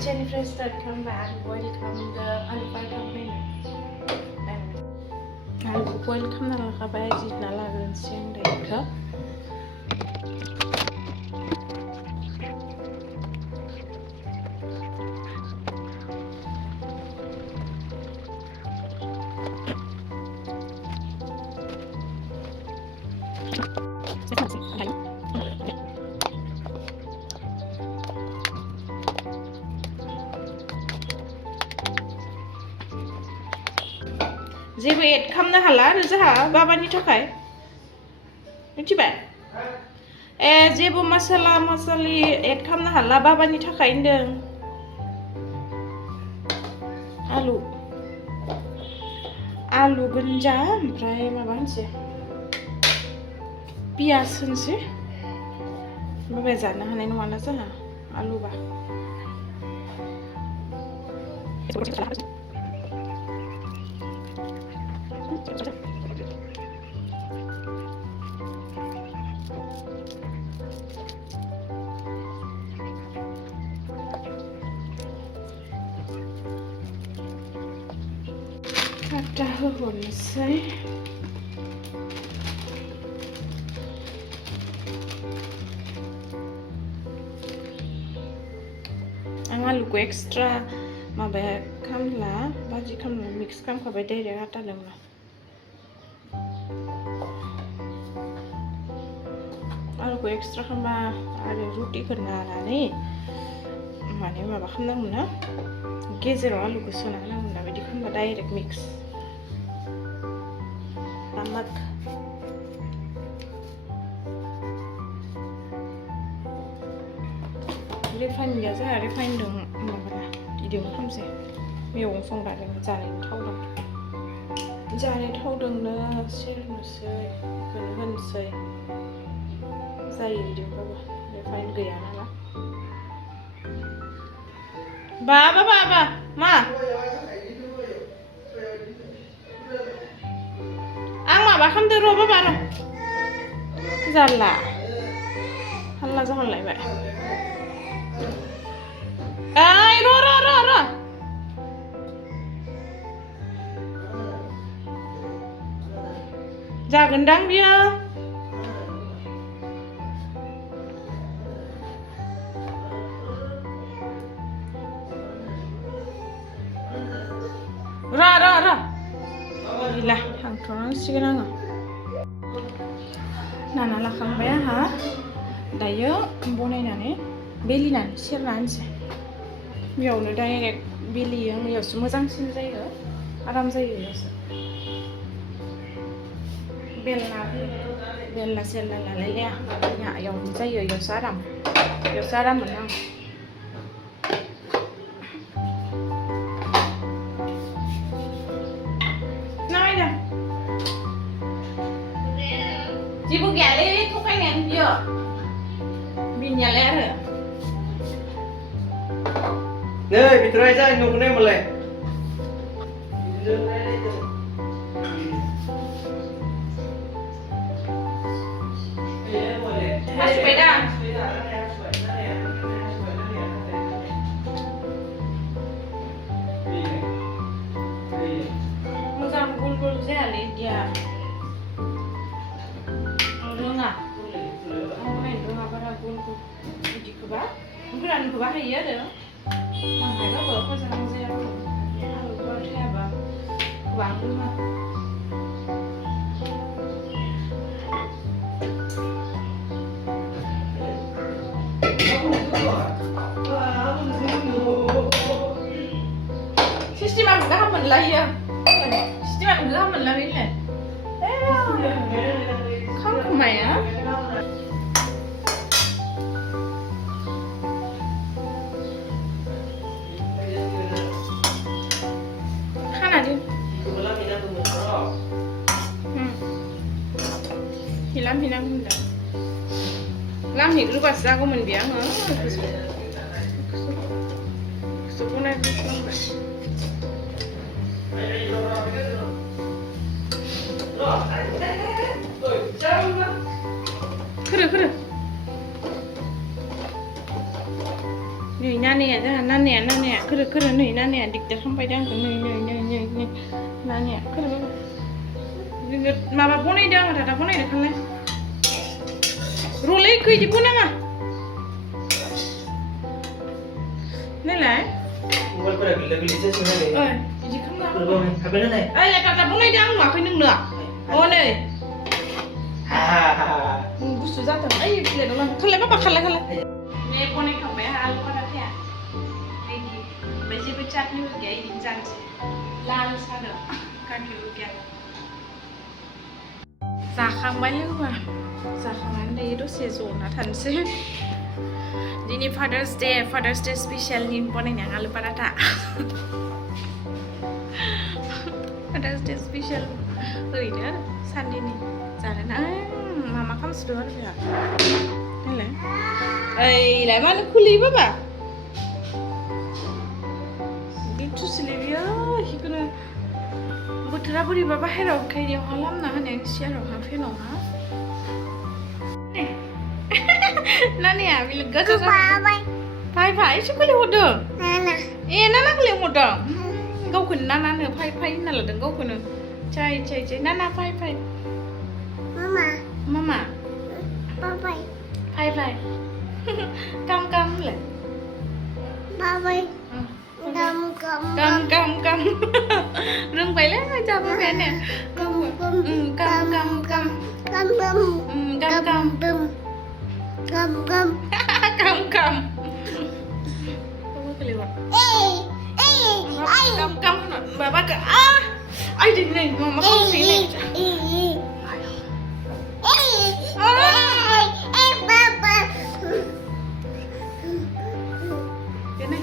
खोथियानिफ्राय start खालामबाय आलु boil खालामदों आलु फाजा आलु बयल खालामना लाखाबाय जिरना लाग्रोनोसै आं दायो जेबो एड खालामनो हाला आरो जोंहा बाबानि थाखाय मिथिबाय जेबो मसाला मसालि एड खालामनो हाला बाबानि थाखाय होनदों आलु गोजा ओमफ्राय माबा होनसै पियाज होनसै बाबाया जानो हानाय नङाना जोंहा आलुबा आटा होहरनोसै आं आलुखौ एक्सट्रा माबाया खामला भाजि खामला मिक्स खालामखाबाय डाइरेक्ट आटा लोंला आलुखौ एक्सट्रा खालामबा आरो रुटिखौ नानानै माने माबा खालामनांगौ ना गेजेराव आलुखौ सोना होनांगौ ना बिदि खालामबा डाइरेक्ट मिक्स नमक रिफाइन गैया जोंहा रिफाइन दं माबाला बिदिनो खालामसै मैगं संग्राजों जानायनि थावदोंनो सेरनोसै होनोसै जायो बिदिबाबो रिफाइन गैया नालाय बाबा मा आं माबा खालामदो र' बाबा र' जारला हाल्ला जाहरलायबाय ओइ र' जागोनदां बियो र' गैला थांथ'नांसिगोन आङो नाना लाखांबाय आंहा दायो बनायनानै बेलिनानै सेरना होनसै बेयावनो डाइरेक्ट बेलियो आं बेयावसो मोजांसिन जायो आराम जायो बेयावसो बेलना सेलना लालायलाया बेयावनो जायो बेयावसो आराम मोनो आं जेबो गैयालै थगायनायानो बियो बिनियालाय आरो नै बिथराय जा न'खौ नायमालाय हासुबाय दा मोजां गुल गुल जायालै इदिया रोङा बारा गुल बिदिखौबा गोरानखौबा हायो आरो बांद्रायबाबो मोजां जायाबाबो आलुफोर थायाबा गोबां रोङा सिस्टेमाबो गाहाम मोनलायो बेनो खांखमाया लामहैनांगौ होनदों लामहैग्रोबासो जागौमोन बे आङो बेखौसो बनायग्रोफ्लांबाय खोरो नै नानिया जोंहा नानिया खोरो नै नानिया दिगदार खालामबाय दं आंखौ नै नानिया खोरो नोङो माबा बनायदो आङो दादा बनायदो खालाय रलै खैदि बनाङा नायलाय मबाइलफोरा गोरलै जासिगोन आरो बिदि खालामना फोरबो हाबैना नाय ओइ दादा बनायदो आं नुवाखै नोंनो अ नै गुसु जाथों ओइ प्लेटआव लां खालाय बाबा खालाय नै बनायखांबाय आलु पराठाया रेडि ओमफ्राय जेबो चाटनिबो गैया इदिनो जानोसै लाल सादों गाइखेरबो गैया जाखांबाय लोगोआ जाखांनानै दायो दसे जना थानोसै दिनै फादार्स डे स्पेसियलनि बनायनाय आलु पराठा फादार्स डे स्पेसियल ओरैनो आरो सानडेनि जानो मामा खालामसोदों आरो बेहा नायलाय ओइलाय मानो खुलियो बाबा थुसिले बियो हिखौनो बोथोरा बोरैबा बाहेरायाव ओंखायनोहा लामना होनाय सियारावहा फेनावहा नानिया गोजा जाबाय फाय एसे हरदों नानाखौ लेंहरदों गावखौनो नानानो फाय होनना लादों गावखौनो चाय नाना फाय मामा फाय काम होनलाय गाम रोंबायलै जाबोबायानो गाम बाबा ai đi này mà không xí này cái này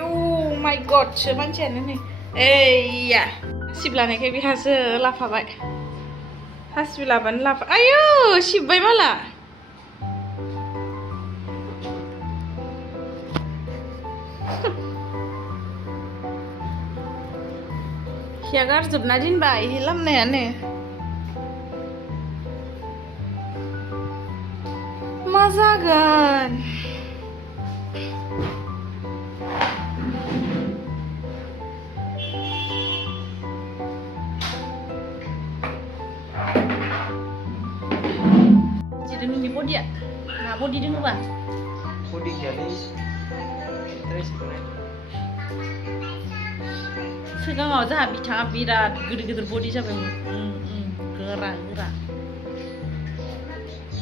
oh my god sữa bánh chèn này ê ya sip là này cái bị hạt sữa là phải vậy hạt sữa là bánh là phải ayo sip vậy mà là ya गारजोबना दोनबाय लामनायानो मा जागोन jadi nunggu body ya nah body dulu bang body jadi terus सिगाङाव जोंहा बिथाङा बिराद गिदिर बडि जाबाय गोरा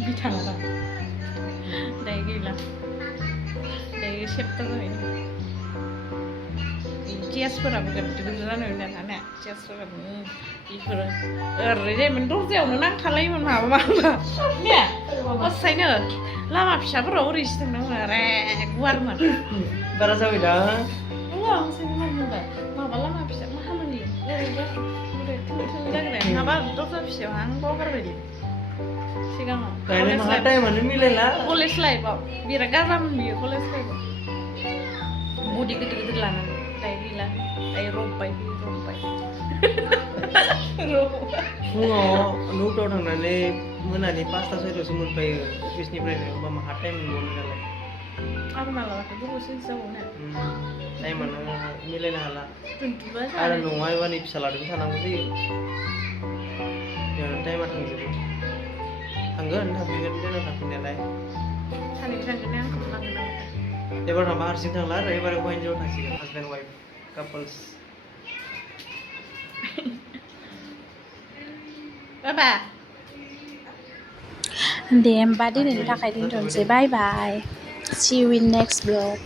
बिथाङा दायो गैला दायो सेप्ता जाबाय चेसफोराबो गिदिर जानाय दाना चेसफोराबो बेफोरो ओरै जायोमोन दरजायावनो नांथालायोमोन माबा ने हसायनो लामा फिसाफोराव ओरैसो थांदोंमोन रे गुवारमोन बारा जाबाय दा माबा लामा फिसा मा खामानि माबा दस्रा फिसायाव आं बावगारबायलै सिगाङाव कलेज लाइफआव बिराद गाजामोन बियो कलेज लाइफआव बडि गिदिर लानानै दायो गैला दायो रबबाय फुङाव नौटायाव थांनानै मोनानि 5टा 6टायावसो मोनफायो अफिसनिफ्रायनो होमबा माहा टाइम मोनबावनो नालाय आरो मालाबाथ' गोबावसो जाबावनो टाइमानो मिलायनो हाला आरो न'आव एबारनि फिसालाजों थानांगौ जायो बेयावनो टाइमा थांजोबो थांफिनगोन देनां थांफिननायालाय सानैबो थांगोन आंखौ लांगोन एबार थांबा हारसिं थांला आरो एबार हौवा हिन्जाव थांसिगोन हासबेन्ड वाइफ कापल्स बाबा दे होमबा दिनैनि थाखाय दोनथ'नोसै बाय बाय see you in next vlog